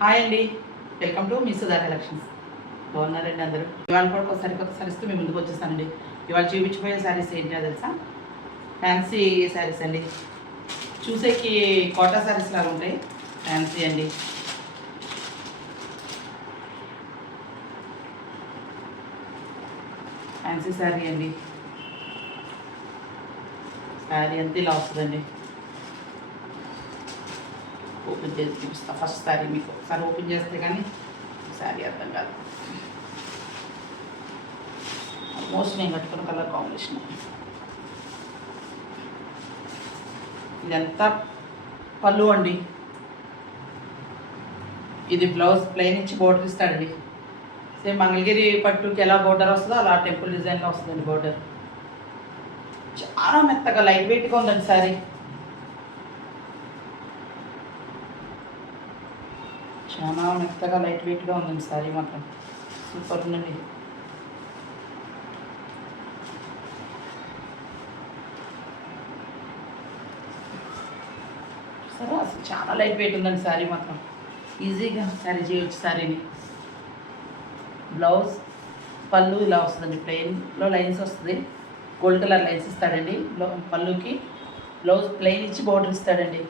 Hi అండి, welcome to me Sudha collections. బాగున్నారండి అందరూ? ఇవాళ కూడా ఒకసారి కొత్త సారీస్తో మేము ముందుకు వచ్చేస్తానండి. ఇవాళ చూపించిపోయే శారీస్ ఏంటో తెలుసా? ఫ్యాన్సీ శారీస్ అండి. చూసేకి కోటా శారీస్ లాగా ఉంటాయి, ఫ్యాన్సీ అండి. ఫ్యాన్సీ శారీ అండి. శారీ అంతా ఇలా వస్తుందండి. ఓపెన్ చేసి చూపిస్తా. ఫస్ట్ శారీ మీకు ఒకసారి ఓపెన్ చేస్తే కానీ శారీ అర్థం కాదు. ఆల్మోస్ట్ నేను కట్టుకున్న కలర్ కాంబినేషన్. ఇదంతా పళ్ళు అండి. ఇది బ్లౌజ్ ప్లెయిన్ ఇచ్చి బోర్డర్ ఇస్తాడండి. సేమ్ మంగళగిరి పట్టుకి ఎలా బోర్డర్ వస్తుందో అలా టెంపుల్ డిజైన్లో వస్తుందండి బోర్డర్. చాలా మెత్తగా లైట్ వెయిట్గా ఉందండి శారీ. చాలా మెత్తగా లైట్ వెయిట్గా ఉందండి శారీ మాత్రం. సూపర్ ఉందండి. సరే, అసలు చాలా లైట్ వెయిట్ ఉందండి శారీ మాత్రం. ఈజీగా క్యారీ చేయవచ్చు శారీని. బ్లౌజ్ పళ్ళు ఇలా వస్తుందండి. ప్లెయిన్లో లైన్స్ వస్తుంది, గోల్డ్ కలర్ లైన్స్ ఇస్తాడండి పళ్ళుకి. బ్లౌజ్ ప్లెయిన్ ఇచ్చి బోర్డర్ ఇస్తాడండి.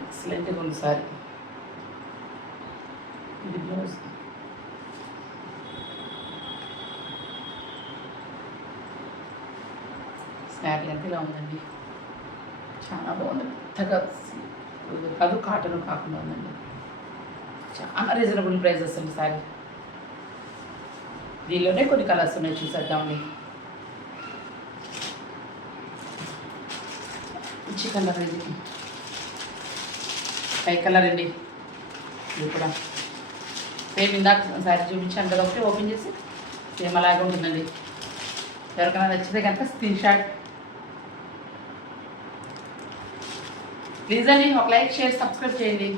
ఎక్సలెంట్గా ఉంది సారీ. ఇది బ్లౌజ్. శారీ అంటే ఇలా ఉందండి. చాలా బాగుంది. మెత్తగా కాదు, కాటన్ కాకుండా ఉందండి. చాలా రీజనబుల్ ప్రైజెస్ అండి శారీ. దీనిలోనే కొన్ని కలర్స్ ఉన్నాయి, చూసేద్దామండి. మంచి కలర్ ఇది, స్కై కలర్ అండి. ఇది కూడా సేమ్ ఇందాక శారీ చూపించాను కదా, ఒకటి ఓపెన్ చేసి సేమ్ అలాగే ఉంటుందండి. ఎవరికైనా నచ్చితే కనుక స్క్రీన్ షాట్ ప్లీజ్ అండి. ఒక లైక్, షేర్, సబ్స్క్రైబ్ చేయండి.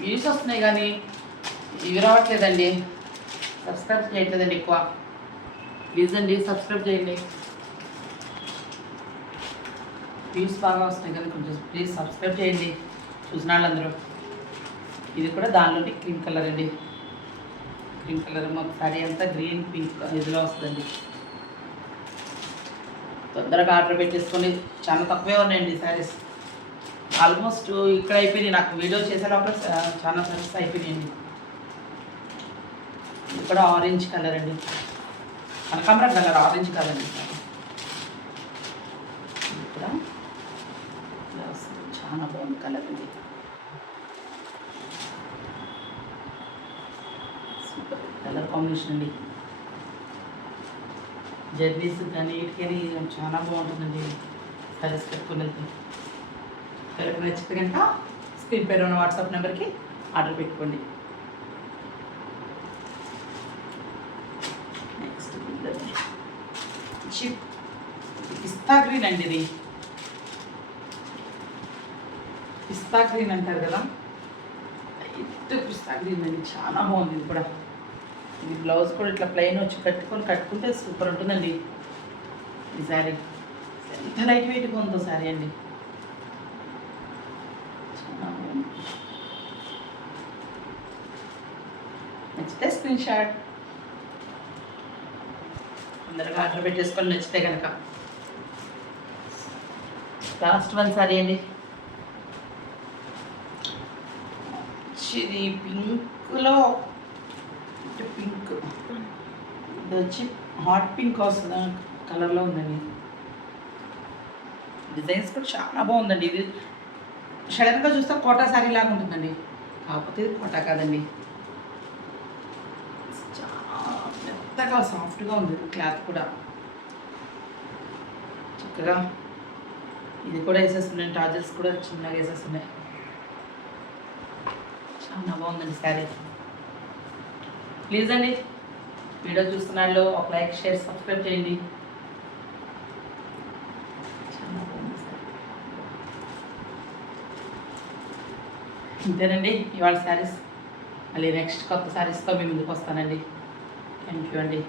వ్యూస్ వస్తున్నాయి కానీ ఇవి రావట్లేదండి. సబ్స్క్రైబ్ చేయట్లేదండి ఎక్కువ. ప్లీజ్ అండి, సబ్స్క్రైబ్ చేయండి. వ్యూస్ బాగా వస్తున్నాయి కానీ కొంచెం ప్లీజ్ సబ్స్క్రైబ్ చేయండి చూసిన వాళ్ళందరూ. ఇది కూడా దానిలోని క్రీమ్ కలర్ అండి. క్రీమ్ కలర్ మాకు శారీ అంతా గ్రీన్ పింక్ ఇదిలో వస్తుందండి. తొందరగా ఆర్డర్ పెట్టేసుకొని, చాలా తక్కువే ఉన్నాయండి శారీస్. ఆల్మోస్ట్ ఇక్కడ అయిపోయినాయి. నాకు వీడియో చేసే లోపల చాలా శారీస్ అయిపోయినాయండి. ఇది కూడా ఆరెంజ్ కలర్ అండి, కనకాంబరం కలర్, ఆరెంజ్ కలర్ అండి. ఇది కూడా చాలా బాగుంది కలర్ ఇది. సూపర్ కలర్ కాంబినేషన్ అండి. జర్నీస్ కానీ వీటికని చాలా బాగుంటుందండి శారీస్ కట్టుకునేది. ఎవరికి నచ్చితే కనుక స్క్రీన్ పైన ఉన్న వాట్సాప్ నెంబర్కి ఆర్డర్ పెట్టుకోండి. నెక్స్ట్ పిస్తా గ్రీన్ అండి. ఇది పిస్తా గ్రీన్ అంటారు కదా, ఇటు పిస్తా గ్రీన్ అండి. చాలా బాగుంది ఇది కూడా. ఇది బ్లౌజ్ కూడా ఇట్లా ప్లెయిన్ వచ్చి కట్టుకుంటే సూపర్ ఉంటుందండి ఈ శారీ. ఎంత లైట్ వెయిట్గా ఉందో శారీ అండి. చాలా బాగుంది. నచ్చితే స్క్రీన్ షాట్ అందరికీ ఆర్డర్ పెట్టేసుకొని నచ్చితే కనుక. లాస్ట్ వన్ శారీ అండి. ఇది పింక్లో, పింక్ ఇది వచ్చి హాట్ పింక్ వస్తుంది కలర్లో ఉందండి. డిజైన్స్ కూడా చాలా బాగుందండి. ఇది సడన్గా చూస్తే కోటా శారీ లాగా ఉంటుందండి, కాకపోతే ఇది కోటా కాదండి. చాలా మెత్తగా సాఫ్ట్గా ఉంది క్లాత్ కూడా. చక్కగా ఇది కూడా వేసేస్తున్నాయి, టాజల్స్ కూడా చిన్నగా వేసేస్తున్నాయి. చాలా బాగుందండి శారీ. ప్లీజ్ అండి, వీడియో చూస్తున్న వాళ్ళు ఒక లైక్, షేర్, సబ్స్క్రైబ్ చేయండి. ఇంతేనండి ఇవాళ శారీస్. మళ్ళీ నెక్స్ట్ కొత్త శారీస్తో మీ ముందుకు వస్తానండి. థ్యాంక్ యూ అండి.